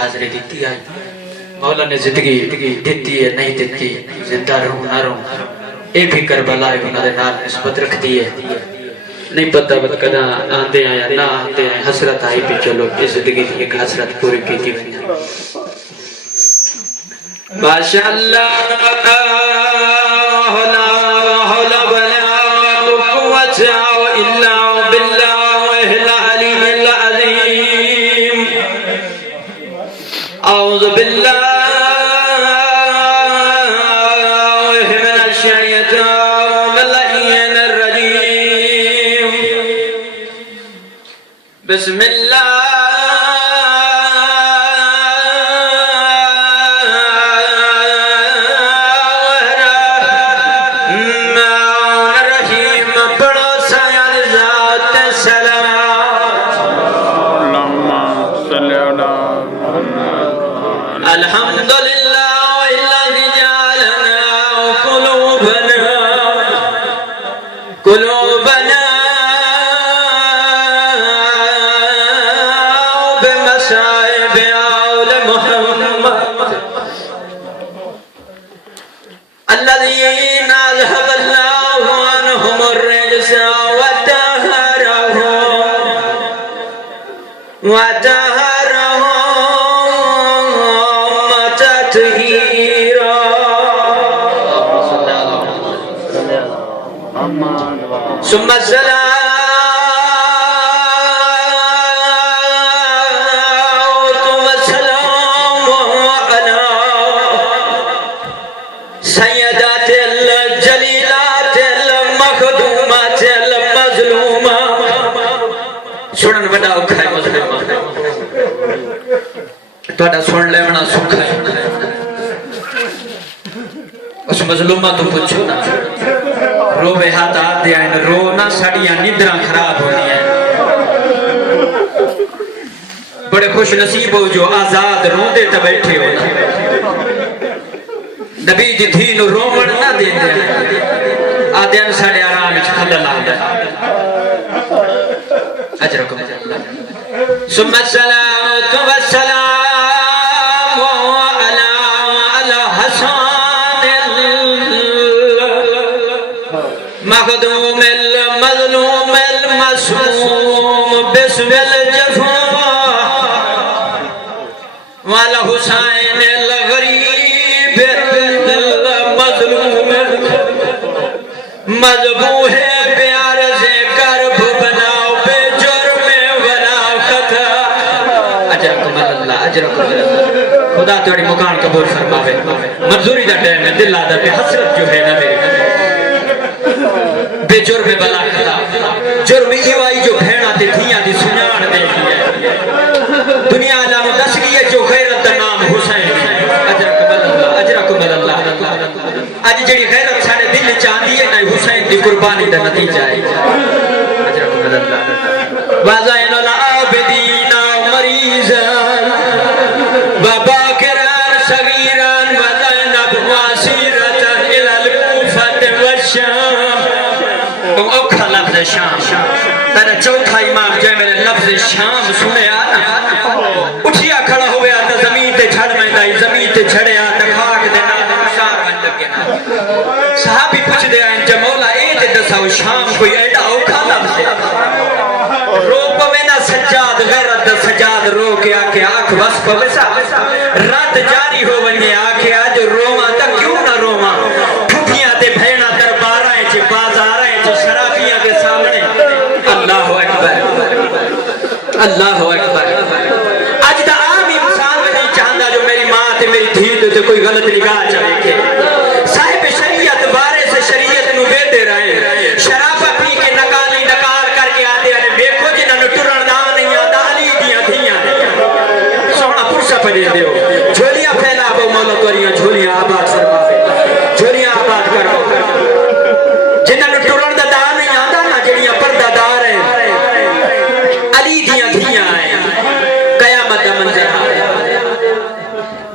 حاضری دیتی آئی مولا نے زندگی دیتی ہے نہیں دیتی زندہ رہوں نہ رہوں اے بھی کربلا انہوں نے نال نسبت رکھ دی ہے نہیں پتہ بت کدا آندے آیا نہ آندے آئے حسرت آئی پہ چلو اس زندگی کی ایک حسرت پوری کی تھی ماشاءاللہ لا حول ولا قوة الا بالله العلي العظيم اعوذ بالله من الشيطان اللعين الرجيم بسم الله ثم السلام على سيدات الجليلات المخدومات المظلومات سنن بڑا اوکھا ہے مظلومہ توڑا سن لے بنا سکھا ہے اس مظلومہ تو پوچھو نا رو بے ہاتھ آتے ہیں رو نہ سڑیاں ندرہ خراب ہوتی ہیں بڑے خوش نصیب ہو جو آزاد رو دے تا بیٹھے ہونا نبی دی دھین رومن نہ دے دے آدھے ہیں ساڑے آرام اچھ کھلل آدھے اجرکم ثم السلام والسلام على حسان مخدوم المظلوم المسموم باسم الجفا وعلى حسين الغريب المظلوم مذبوح پیار سے کرب بناؤ بے جرم ولا خطا اجرکم اللہ اجرکم اللہ خدا توڑی مکان قبول فرماوے منظوری دا ٹیم ہے دل آدھا پہ حسرت جو ہے نا میری بے جرم بلا خطا جرم ایوائی جو بھیڑا تے دھیاں دی سنیان دے گی دنیا اللہ نو دس گئی ہے جو غیرت دا نام حسین اجرکم اللہ آج جڑی غیرت ساڑے دل چاندی ہے نا حسین دی قربانی دا نتیجہ ہے اجرکم اللہ وَزَيْنُ الْعَابِدِينَ مَرِيزًا وَبَاكِرًا صَغِيرًا وَزَيْنَبْ وَاسِيرَةً إِلَى الْكُوفَةِ وَالشَّامِ تم اوکھا لفظ شام تیرا چوتھا امام جو میرے لفظ شام سنے آنا اٹھیا کھڑا ہوئے آتا زمین تے جھڑ میں دائی زمین تے جھڑے آتا خاک دینا مشار بن لگے نا صحابی پوچھ دے آئیں جب مولا اے دے دساو شام کوئی ایڈا اوکھا لفظ ہے رو پوے نا سجاد غیرت دا سجاد رو کے آکے آنکھ وس پوے سا رات جاری ہو ونگے آکے آج روما تا کیوں نہ روما پھوپیاں تے بھینا در بارائیں چے بازارائیں شرافیاں کے سامنے اللہ اکبر اللہ اکبر آج دا عام انسان میں نہیں چاہتا جو میری ماں تے میری دھیر تے کوئی غلط نگاہ چلے کے صاحب شریعت بارے سے شریعت نو بے دے رہے شراب اپنی کے نکالی نکال کر کے آتے ہیں دیکھو جنہوں نے ٹرن دان نہیں آتا علی دیاں دھیاں سونا پرسا پڑے دیو جھولیاں پھیلا وہ مولا توریاں جھولیاں آباد فرما جھولیاں آباد کرو جنہوں نے ٹرن دان نہیں آتا نا جنہیاں پردہ دار ہیں علی دیاں دھیاں ہیں قیامت منظر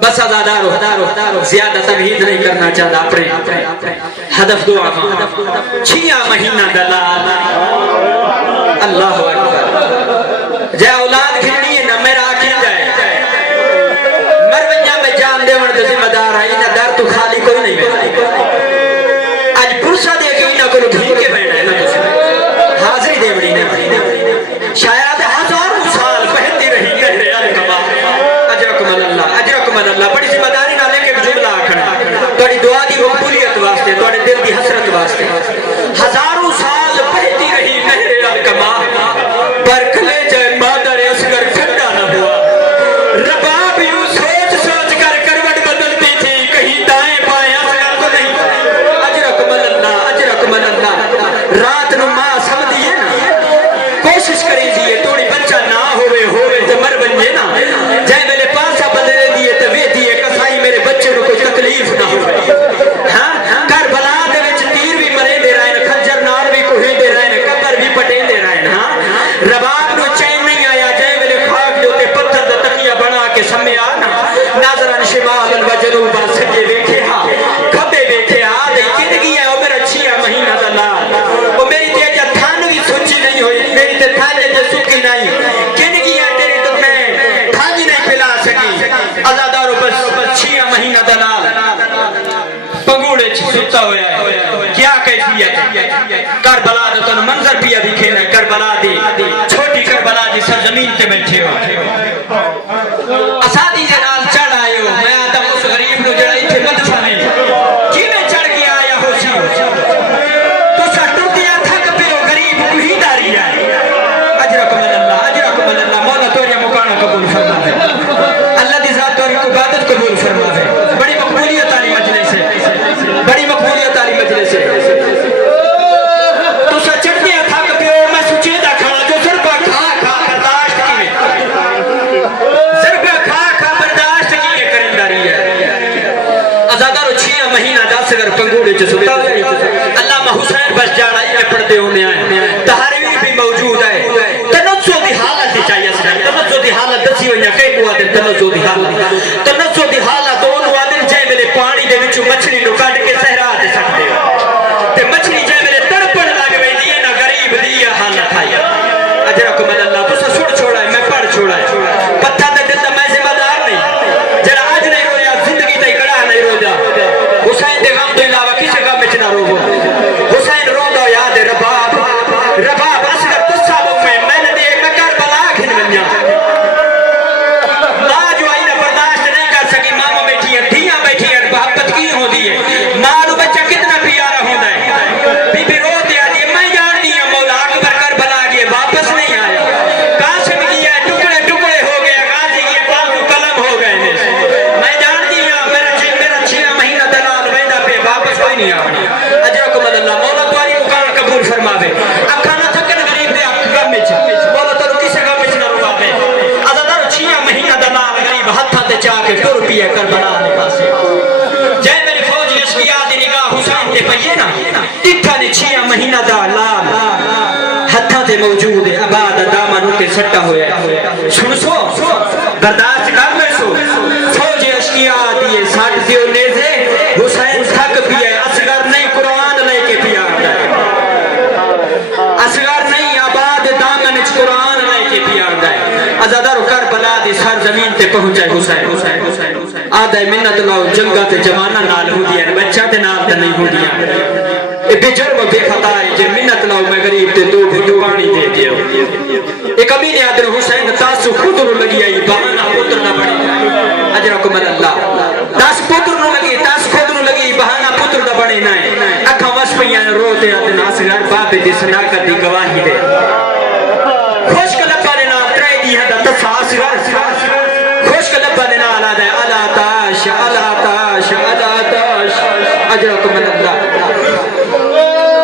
بس ازادارو زیادہ تمہید نہیں کرنا چاہتا اپنے ہدف دعا چھیاں مہینہ دلال اللہ اکبر جائے اولاد گھرنی ہے نا میرا آکھیں جائے ناظران شمال و جنوب سجے ویکھے ہا کھبے ویکھے ہا دے زندگی ہے او میرا 6 مہینہ دا لال او میری تے اج تھان بھی سوچی نہیں ہوئی میری تے تھان تے سکی نہیں زندگی ہے تیری تو میں تھان نہیں پلا سکی آزادارو بس 6 مہینہ دا لال پنگوڑے ستا ہویا ہے کیا کیفیت کربلا دا تن منظر پیا بھی کھینا کربلا دی چھوٹی کربلا دی سرزمین تے بیٹھے ہو اسادی دے نال چڑھ آئے ہو میں آدم اس غریب نو جڑا ایتھے مدفنے کیویں چڑھ کے آیا ہو سی تو سٹو دیا تھک پیو غریب کوئی داری ہے اجرکم اللہ مولا توریا مکانہ قبول فرما ہے اللہ دی ذات توری عبادت قبول فرما ہے بڑی مقبولیت والی مجلس ہے بڑی مقبولیت والی مجلس ہے تو سچڑ دیا تھک پیو میں سچے دا کھانا جو ضربہ کھا برداشت کیے ضربہ کھا برداشت کیے کرنداری ہے ازادارو 6 مہینہ 10 اگر پنگوڑے چ ستا علامہ حسین بس جاڑا یہ پڑھتے ہونے آئے تحریر بھی موجود ہے تنزو دی حالت چاہیے تنزو دی حالت دسی ہوئی کئی کو آدھر تنزو دی حالت انہوں آدھر جائے ملے پانی دے وچوں مچھلی نو کٹ کے صحرا دے سکتے تے مچھلی جائے ملے تڑپڑ لگ گئی دیئے نا غریب دیئے حالت آئی اجرکم اللہ تو سا سڑ چھوڑا ہے میں پڑھ چھوڑا ہے پتھا دے دلتا میں ذمہ دار نہیں جرا آج نہیں رویا زندگی تے کڑا نہیں رو جا حسین دے غم دے علاوہ کسی غم میں چنا رو حسین رو دو یاد رباب اصغر تصا میں نے دے میں کربلا کھن بنیا ماں جو آئی نہ برداشت نہیں کر سکی ماں بیٹھی ہے دھیاں بیٹھی ہے محبت کی ہو دی ہے ماں بچہ کتنا پیارا ہوتا ہے بی بی رو دیا دی میں جانتی ہوں مولا اکبر کربلا گئے واپس نہیں آیا قاسم کیا ٹکڑے ٹکڑے ہو گئے غازی کی پاک قلم ہو گئے میں جانتی ہوں میرا 6 مہینہ دلال ویدہ پہ واپس کوئی نہیں آیا اجرکم اللہ مولا تمہاری مکان قبول فرماوے اب کھانا تھکن غریب دے غم وچ مولا تانوں کسے غم وچ نہ رواوے ازادارو 6 مہینہ دلال غریب ہتھاں تے چا کے ٹر پیا کربلا دے پاسے جے میرے فوجی اشقیا دی نگاہ حسین تے پئیے نا ٹھا نے 6 مہینہ دا لال ہتھاں تے موجود ہے آباد دامن تے سٹا ہویا ہے سن سو برداشت کر لے سو فوجی اشقیا دی سٹ دیو نیزے حسین تھک پیا اصغر نہیں قرآن لے کے پیا اصغر نہیں آباد دامن وچ قرآن لے کے پیا ازادارو کربلا دی سرزمین تے پہنچے حسین آدھے منت لاؤ جنگا تے جوانہ نال ہو دیا بچہ تے نال تے نہیں ہو دیا اے بے جرم بے خطا ہے جے منت لاؤ میں غریب تے دو گھٹو پانی دے دیو اے کبھی نے آدھر حسین تاسو خود رو لگی آئی بہانہ پتر نہ بڑی اجرکم اللہ تاس پتر نو لگی تاس خود نو لگی بہانہ پتر نہ بڑے نہ اکھاں وس پئیاں رو تے ادن اصغر بابے دی صداقت دی گواہی دے خوش کلبا دے نال ترے دی ہے دا تصا اصغر خوش کلبا دے نال آدھے اللہ تاش اجرکم اللہ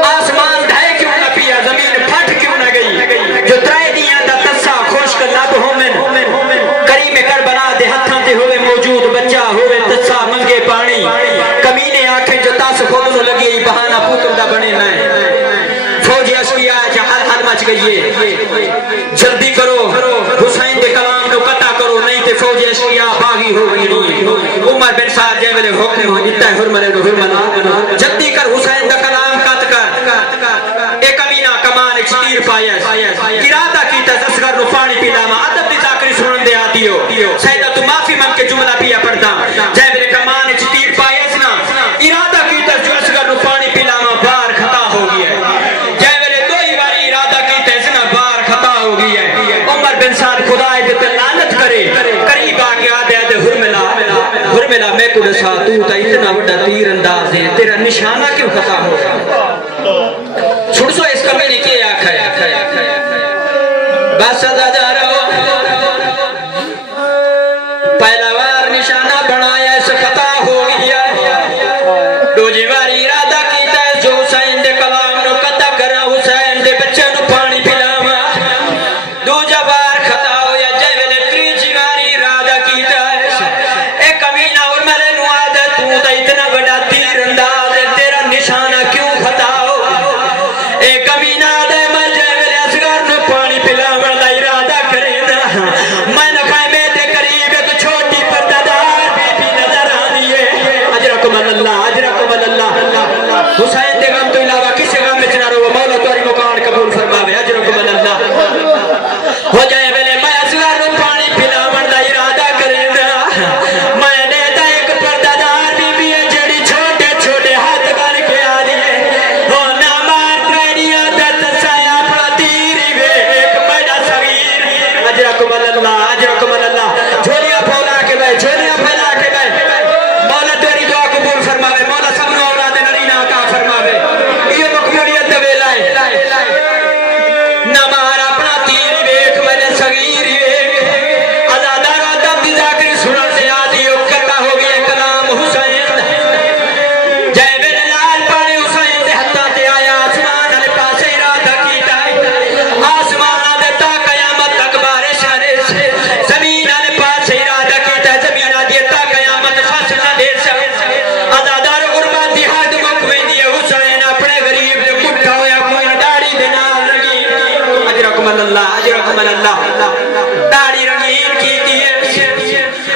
آسمان ڈھائے کیوں نہ پیا زمین پھٹ کیوں نہ گئی جو ترے دی ہے دا تصا خوش کلب ہومن کریم کربلا دے ہتھاں تے ہوئے موجود بچہ ہوئے تصا منگے پانی کمینے آنکھیں جو تاس خود نو لگی بہانہ پوتر دا بنے نائے فوجی اشقیا جہل حل مچ گئیے جلدی کرو حسین دے کلام نو قطع کرو نہیں تے فوجی اشقیا باغی ہو گئی عمر بن سعد جے ویلے حکم دیتا ہے حرمنے نو حرمنا جلدی کر حسین دا کلام قطع کر ایک امینہ کمان اچ تیر پایس ارادہ کیتا اصغر نو پانی پلاما ادب دی ذاکری سنن دے آدیو سیدہ تو معافی من کے جملہ پیا پڑھتا جے ویلے کمان اچ تیر پایس نا ارادہ کیتا جو اصغر نو پانی پلاما بار خطا ہو گیا عمر بن سعد خدا تے لعنت کرے قریب آ کے آدھے ہرملا میں کو دسا تو تا اتنا بڑا تیر انداز ہے تیرا نشانہ کیوں خطا ہو چھوڑ سو اس کبھی نے کیا آکھا بس ادا رہو پہلا وار نشانہ بنایا اس خطا ہو گیا دوجی واری ارادہ کیتا ہے جو حسین دے کلام نو قطع کرا حسین دے بچے نو پانی پلاوا دوجا بار خطا ہویا جے ویلے تریجی واری ارادہ کیتا ہے اے کمینہ اور ملے نو آدھے تو تا اتنا بڑا تیر انداز ہے تیرا نشانہ کیوں خطا ہو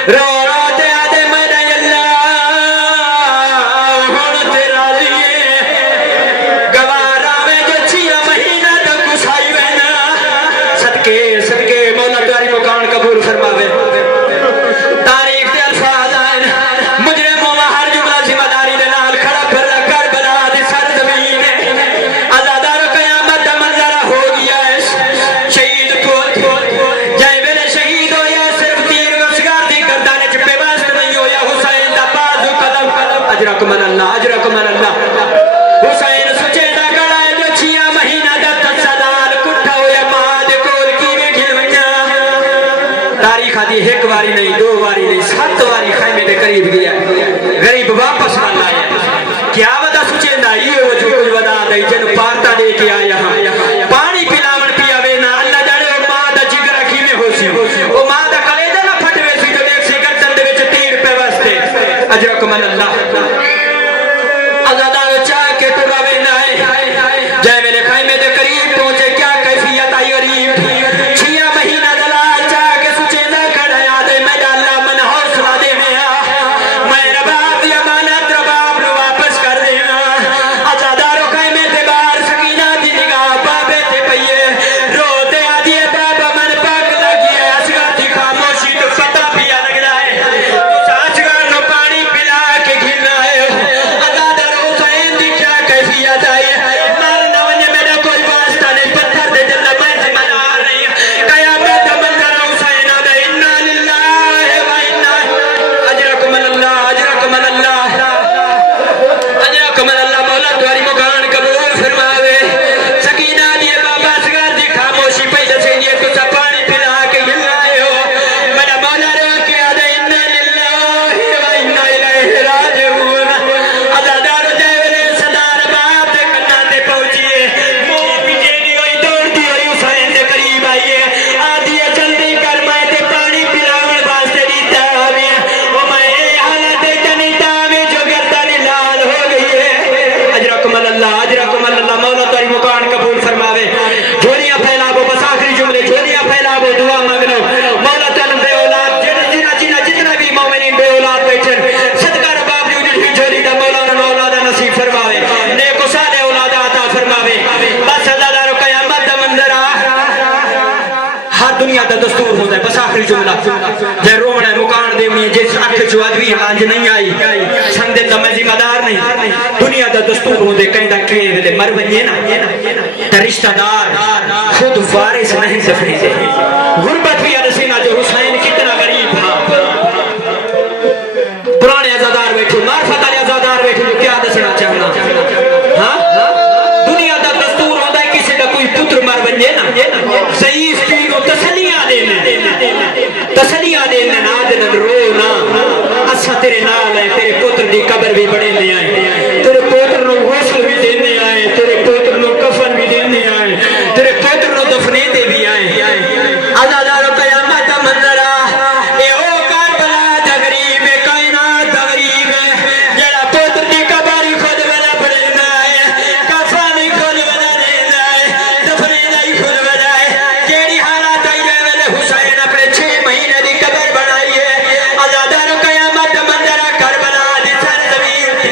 رو رو تے آدے میں نہیں اللہ ہون تے راضی ہے گوارا میں جو 6 مہینہ تک گسائی وینا صدقے صدقے مولا تاری مکان قبول فرماوے تاریخ تے الفاظ آئین مجرموں میں ہر جملہ ذمہ داری دے نال کھڑا پھر کربلا دی سرزمین میں آزادار قیامت دا منظرہ ہو گیا ہے شہید پوت جائے میرے شہید ہو یا صرف تیر وسگار دی گردانے چپے واسط نہیں ہو یا حسین دا بازو قدم اجرکم اللہ اجرکم اللہ حسین سچے دا گڑا ہے جو 6 مہینہ دا تصدال کٹھا ہو یا ماد کول کی میں گھلویاں تاریخ آدھی 1 واری نہیں 2 واری نہیں 7 واری خیمے دے قریب گیا غریب واپس بن آیا کیا ودا سچے دا یہ وجہ کوئی ودا دائی جن پارتا دے کے آیا پانی پلاون پیا وینا اللہ جانے وہ ماں دا جگر رکھی میں ہو سی وہ ماں دا کلیدہ نہ پھٹ وے سی جو دیکھ سی گردن دے وچ تیر پہ وستے اجرکم اللہ آزادار چاہ کے تو روے نہ جائے میرے خیمے دے قریب پہنچے کیا کیفیت آئی غریب 6 مہینہ دلال چاہ کے سچے نہ کھڑا یادے میں ڈالا من حوصلہ دے میں میں رباب دی امانت رباب نو واپس کر دینا آزاداروں خیمے دے باہر سکینہ دی نگاہ بابے تے پئیے رو دے آدھیے بابا من پاک لگیے اسگا تھی خاموشی تو فتح پیا لگ رہا ہے تو ساچگار نو پانی پلا کے گھلنا ہے آزادار حسین دی کیا کیفیت آئی مار نونے میرا کوئی واسطہ نہیں پتھر دے جلدہ میں ذمہ دار نہیں قیامت منظر حسین آدھے انا للہ و انا اجرکم اللہ اجرکم اللہ اجرکم اللہ مولا تمہاری مکان قبول فرماوے سکینہ دیے بابا اسغر دی خاموشی پہ جسے لیے تو سا پانی پلا کے گھلائے ہو میرا مولا رو کے آدھے انا للہ و انا الیہ راجعون آزادار جائے ویلے صدار باپ دے کنا دے پہنچیے منہ پیچھے نہیں ہوئی دوڑتی ہوئی حسین دے قریب آئیے آدھیے جلدی کر میں تے پانی پلاون واسطے دیتا ہوئے وہ میں حالت جنیتا میں جو گردن لال ہو گئی ہے اجرکم اللہ مولا تاری مکان قبول فرماوے جھولیاں پھیلاو بس آخری جملے جھولیاں پھیلاو دعا مانگنو مولا تعالی بے اولاد جتنا بھی مومنین بے اولاد بیٹھن صدقہ رباب دی اجڑی جھولی دا مولا انہوں اولادہ نصیب فرماوے نیک و صالح اولادہ عطا فرماوے بس اللہ دارو قیامت دا منظر ہر دنیا دا دستور ہوتا ہے بس آخری جملہ جے رومن ہے مکان دے میں جس اکھ چو ادوی آنج نہیں آئی سندے دا میں ذمہ دار نہیں دنیا دا دستور ہوتا ہے کہیں دا کیے ویلے مر بنیے نا تا رشتہ دار خود وارث نہیں دفنے دے غربت بھی رسینا جو حسین کتنا غریب تھا پرانے عزادار بیٹھو معرفت علی عزادار بیٹھو جو کیا دسنا چاہنا دنیا دا دستور ہوتا ہے کسی دا کوئی پتر مر بنیے نا ضعیف کی کو تسلیاں دینا نادن رونا اسا تیرے نال ہے تیرے پتر دی قبر بھی بڑے لے آئے تیرے پتر نو غسل بھی دینے آئے تیرے پتر نو کفن بھی دینے آئے تیرے پتر نو دفنے دے بھی آئے آزادارو قیامت منظر اے او کربلا دا غریب کائنات دا غریب جڑا پتر دی قبر ہی خود بنا پڑھنا ہے کفن ہی خود بنا دینا ہے دفنے دا ہی خود بنا ہے جیڑی حالات آئی ہے ویلے حسین اپنے 6 مہینے دی قبر بنائی ہے آزادارو قیامت منظر کربلا دی سرزمین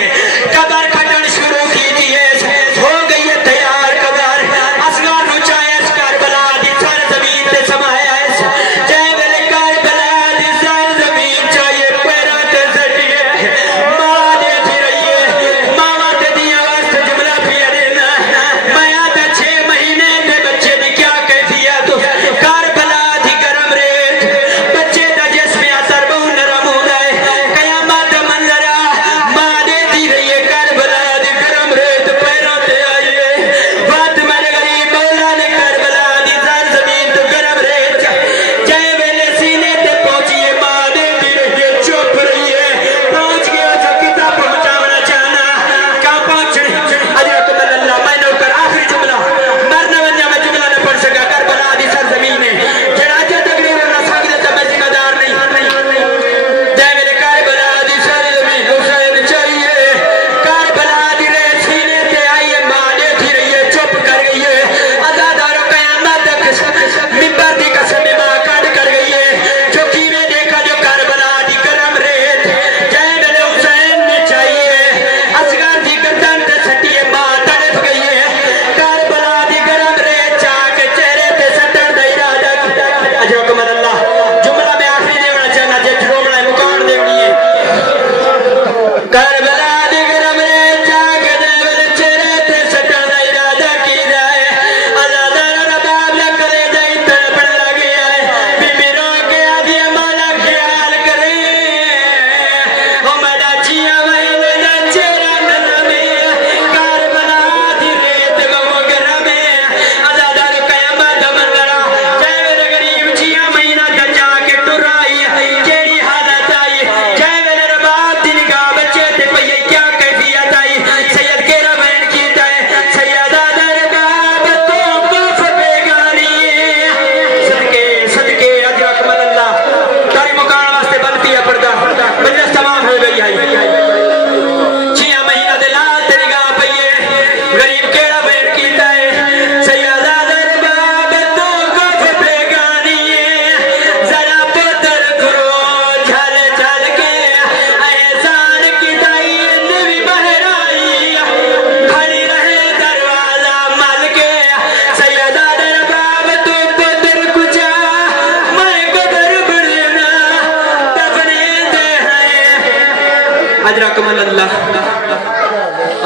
اجرکم اللہ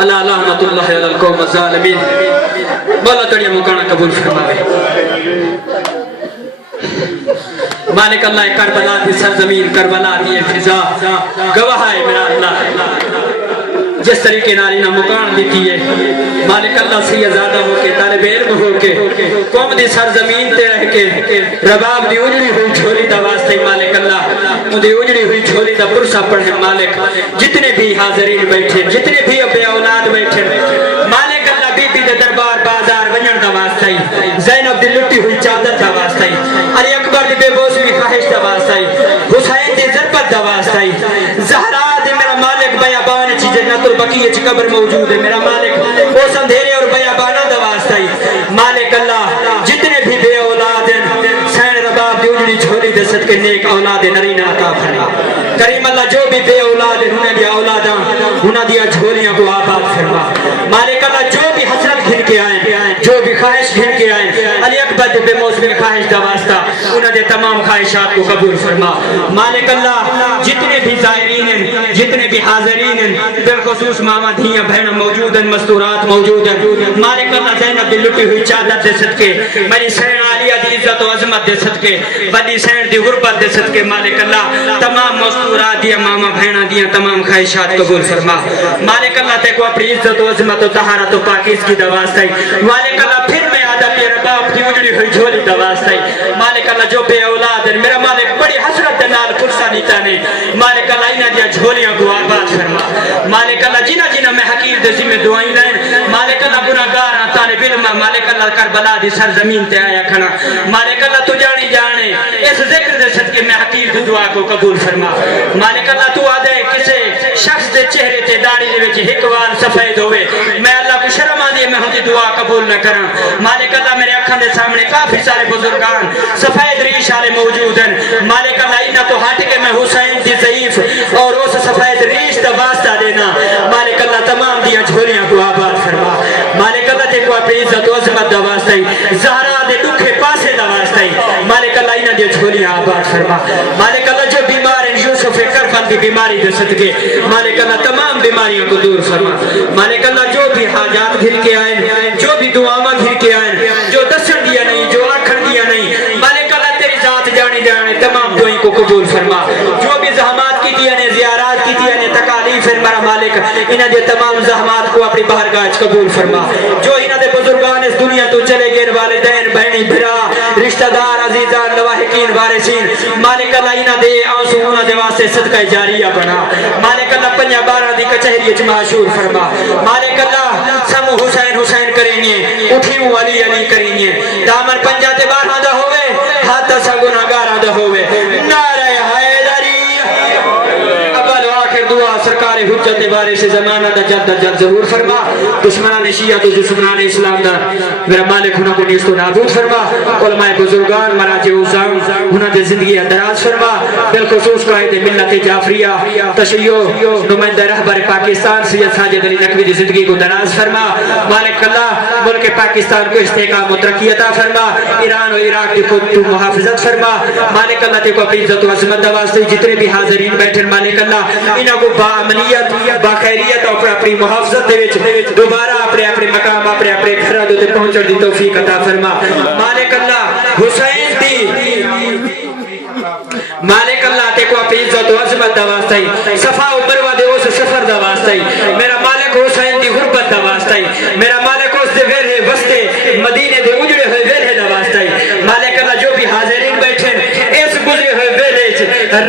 اللہ لعنت اللہ علی القوم الظالمین. مولا تڑیا مکانا قبول فرمائے. مالک اللہ کربلا دی سرزمین کربلا دی فضا گواہ ہے میرا اللہ جس طریقے ناری نہ مکان دیتی ہے. مالک اللہ سیدزادہ ہو کے طالب علم ہو کے قوم دی سرزمین تے رہ کے رباب دی اجڑی ہوئی چھولی دا واسطے مالک اللہ ان دی اجڑی ہوئی چھولی دا پرسہ پڑھے. مالک جتنے بھی حاضرین بیٹھے جتنے بھی ابے اولاد بیٹھے مالک اللہ بی بی دے دربار بازار ونجن دا واسطے زینب دی لٹی ہوئی چادر دا واسطے علی اکبر دی بے بوسمی خواہش دا واسطے حسین دی ضربت دا واسطے زہرا دے میرا مالک بیابان چی جنت البقیع چی قبر موجود ہے میرا مالک وہ سندھیرے اور بیابانہ دا واسطے مالک اللہ جتنے بھی بے اولاد ہیں سین رباب دی اجڑی چھولی دے صدقے نیک اولاد نرینہ عطا فرما. کریم اللہ جو بھی بے اولاد ہیں انہیں دیا اولاداں انہیں دیا جھولیاں کو آباد فرما. مالک اللہ جو بھی حسرت گھن کے آئیں جو بھی خواہش گھن کے آئیں علی اکبر بے موسم خواہش دا واسطہ انہیں دے تمام خواہشات کو قبول فرما. مالک اللہ جتنے بھی زائرین ہیں جتنے بھی حاضرین ہیں بالخصوص ماما دھیاں بہنوں موجود ہیں مستورات موجود ہیں مالک اللہ زینب دی لٹی ہوئی چادر دے صدقے میری سین عالیہ دی عزت و عظمت دے صدقے بڑی سین دی غربت دے صدقے مالک اللہ تمام مستورات دیا ماما بہنوں دیا تمام خواہشات قبول فرما. مالک اللہ تے کو اپنی عزت و عظمت و طہارت و پاکیزگی دا واسطہ مالک اللہ پھر میں آدم یہ رباب کی اجڑی ہوئی جھولی دا واسطہ مالک اللہ جو بے اولاد ہیں میرا مالک بڑی حسرت دے نال پرسہ نیتا نے مالک اللہ انہاں دیا جھولیاں کو آباد فرما. مالک اللہ جنہ جنہ میں حقیر دے ذمہ دعائیں لائن مالک اللہ گناہگار طالب علم مالک اللہ کربلا دی سرزمین تے آیا کھنا مالک اللہ تو جانی جانے اس ذکر دے صدقے میں حقیر دی دعا کو قبول فرما. مالک اللہ تو آدھے کسے شخص دے چہرے تے داڑھی دے وچ ایک وار سفید ہوئے میں اللہ کو شرم آدھی میں ہم دی دعا قبول نہ کراں. مالک اللہ میرے اکھاں دے سامنے کافی سارے بزرگان سفید ریش والے موجود ہیں مالک اللہ انہاں تو ہٹ کے میں حسین دی ضعیف اور اس سفید ریش دا واسطہ دینا مالک اللہ تمام دیا جھولیاں کو آباد فرما. مالک اللہ تے کو اپنی عزت و عظمت دا واسطہ زہرا دے دکھے پاسے دا واسطہ مالک اللہ انہاں دیا جھولیاں آباد فرما. مالک اللہ جو بیمار ہیں یوسف کربل دی بیماری دے صدقے مالک اللہ تمام بیماریوں کو دور فرما. مالک اللہ جو بھی حاجات گھر کے آئیں جو بھی دعاواں گھر کے آئیں جو دسن دیا نہیں جو آکھن دیا نہیں مالک اللہ تیری ذات جانی جانے تمام دعائیں کو قبول فرما. جو بھی زحمات کی دیا نے زیارات کی دیا نے تکالیف ہیں میرا مالک انہاں دے تمام زحمات کو اپنی بارگاہ قبول فرما. جو انہاں دے بزرگان اس دنیا تو چلے گئے والدین بہنی بھرا رشتہ دار عزیزان لواحقین وارثین مالک اللہ انہاں دے آنسو انہاں دے واسطے صدقہ جاریہ بنا. مالک اللہ پنجا بارہ دی کچہری اچ معشور فرما. مالک اللہ سمو حسین حسین کریں گے اٹھیوں علی علی کریں گے دامن پنجا تے بارہ دا ہوئے ہاتھ سا گناہگار دا ہوئے نعرہ حیدری اول آخر دعا سرکار حجت وارث زمانہ دا جد جد ضرور فرما. دشمنان شیعہ تو دشمنان اسلام دا میرا مالک انہاں کو نیست و نابود فرما. علماء بزرگان مراجع عظام انہاں دے زندگی دراز فرما. بالخصوص قائد ملت جعفریہ تشیع نمائندہ رہبر پاکستان سید ساجد علی نقوی دی زندگی کو دراز فرما. مالک اللہ ملک پاکستان کو استحکام و ترقی عطا فرما. ایران و عراق کی خود تو محافظت فرما. مالک اللہ تے کو اپنی عزت و عظمت دا واسطے جتنے بھی حاضرین بیٹھے مالک اللہ انہاں کو با امنیت با خیریت اور اپنی محافظت دے وچ دوبارہ اپنے مقام اپنے گھراں تے پہنچن دی توفیق عطا فرما. مالک اللہ حسین دی مالک اللہ تے کو اپنی عزت و عظمت دا واسطے صفا و مروہ دے اس سفر دا واسطے میرا مالک حسین دی غربت دا واسطے میرا مالک اس دے ویرے وستے مدینے دے اجڑے ہوئے ویرے دا واسطے مالک اللہ جو بھی حاضرین بیٹھے اس گزرے ہوئے ویرے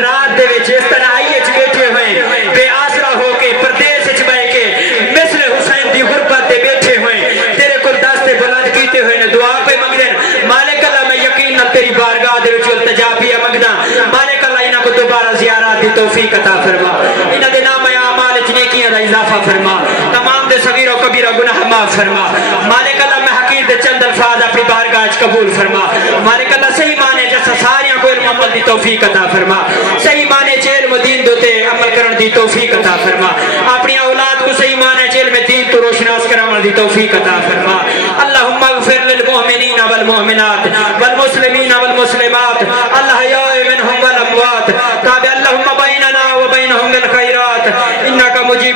رات دے وچ اس طرح آئیے چ بیٹھے ہوئے بے آسرا ہو کے پردیس وچ بیٹھ کے مثل حسین دی غربت دے بیٹھے ہوئے تیرے کو دست بلند کیتے ہوئے نے دعا پہ منگدے مالک اللہ میں یقین نہ تیری بارگاہ دے وچ التجا بھی منگدا مالک اللہ انہاں کو دوبارہ زیارات دی توفیق عطا فرما. انہاں دے نام اعمال وچ نیکیاں دا اضافہ فرما. تمام دے صغیر و کبیرہ گناہ معاف فرما. مالک اللہ میں حقیر دے چند الفاظ اپنی بارگاہ وچ قبول فرما. مالک اللہ صحیح معنی جیسا ساریاں کو علم عمل دی توفیق عطا فرما. صحیح معنی چ علم دین دوتے عمل کرن دی توفیق عطا فرما. اپنی اولاد کو صحیح معنی چ علم دین تو روشناس کراون دی توفیق عطا فرما. اللهم اغفر للمؤمنین والمؤمنات والمسلمین والمسلمات الاحیاء منهم والاموات تابع اللهم بیننا وبینهم بالخیرات انك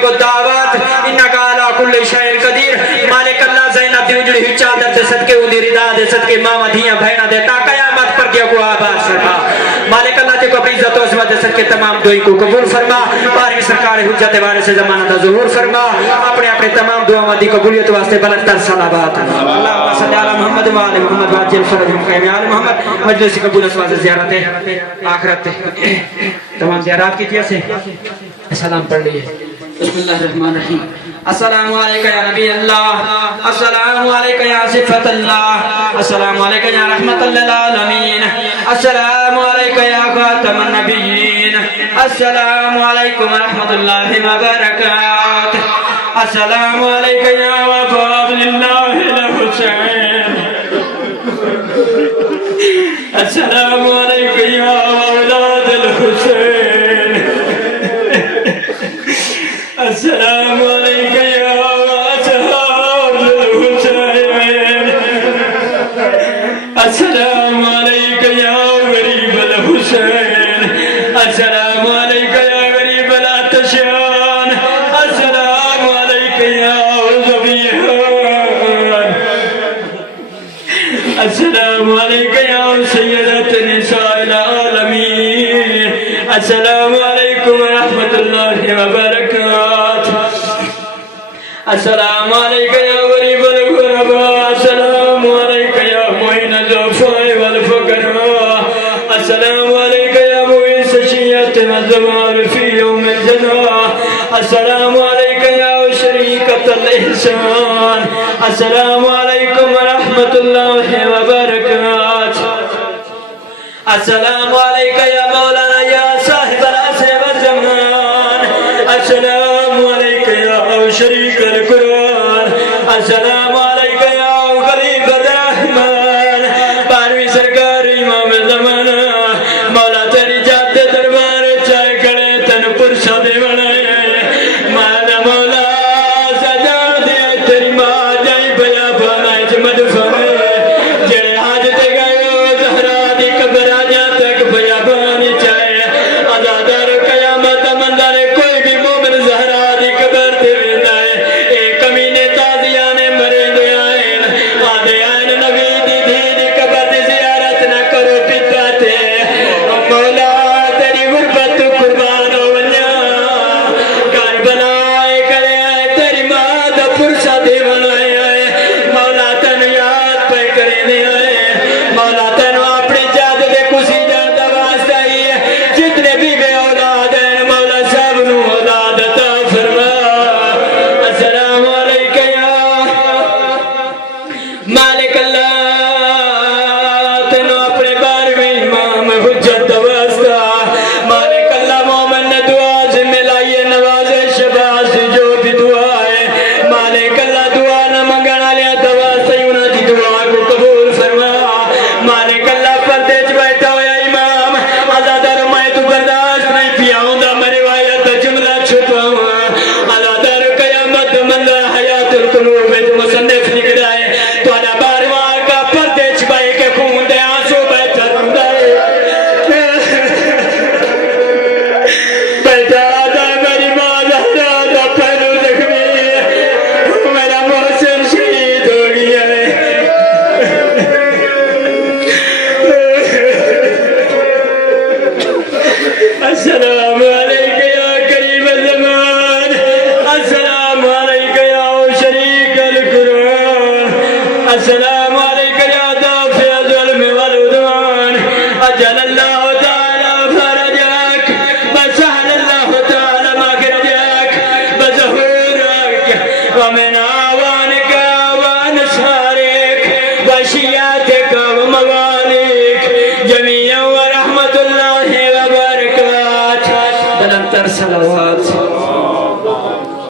کو دعوت انک علی کل شیء قدیر مالک اللہ زینب دی اجڑی ہوئی چادر دے صدقے اندی ردا دے صدقے ماما دھیاں بہنا دے تا قیامت پر کیا کو آباد فرما مالک اللہ تے کو اپنی عزت و عظمت دے صدقے تمام دعائی کو قبول فرما بارہویں سرکار حجت وارث زمانہ دا ظہور فرما اپنے اپنے تمام دعاؤں دی قبولیت واسطے بلند تر صلوات اللہم صلی علی محمد و آل محمد واجل فرج مقیم آل محمد مجلس قبول اسواز زیارت آخرت تمام زیارات کی سے سلام پڑھ لیے بسم اللہ الرحمن الرحیم السلام علیکہ یا نبی اللہ السلام علیکہ یا صفت اللہ السلام علیکہ یا رحمت للعالمین السلام علیکہ یا خاتم النبیین السلام علیکم ورحمت اللہ وبرکاتہ السلام علیکہ یا وفاد للہ الحسین السلام علیکہ یا اولاد الحسین السلام علیکہ یا اصحاب الحسین السلام علیکہ یا غریب الحسین السلام علیکہ یا غریب الاتشان السلام علیکہ یا ذبیحان السلام علیکہ یا سیدت نساء العالمین السلام علیکم ورحمت اللہ وبرکاتہ السلام علیکہ یا غریب الغرباء السلام علیکہ یا معین الضعفاء والفقراء السلام علیکہ یا مغیث الشیعة والزوال فی یوم الجزاء السلام علیکہ یا شریکۃ الاحسان السلام علیکم ورحمت اللہ وبرکاتہ السلام علیکہ یا مولانا یا صاحب العصر والزمان السلام علیکہ یا شریک القرآن السلام علیکہ یا غریب الرحمن بارہویں سرکار امام زمانہ مولا تیری جات دربار چاہے کھڑے تن پرشا دے بڑھائے مانا مولا سجان دے تیری ماں جائی بیا بانائی جمد فرے جڑے حاجت گئے زہرا دی قبر آجا تک بیا بانی چاہے آزادار قیامت مندر کوئی بھی مومن زہرا دی قبر دے السلام علیکہ یا دافع الظلم والعدوان اجل اللہ تعالی فرجک بسهل اللہ تعالی مخرجک بظہورک ومن آوانک وانصارک وشیعتک وموالک جميعا ورحمت اللہ وبرکاتہ بلند تر صلوات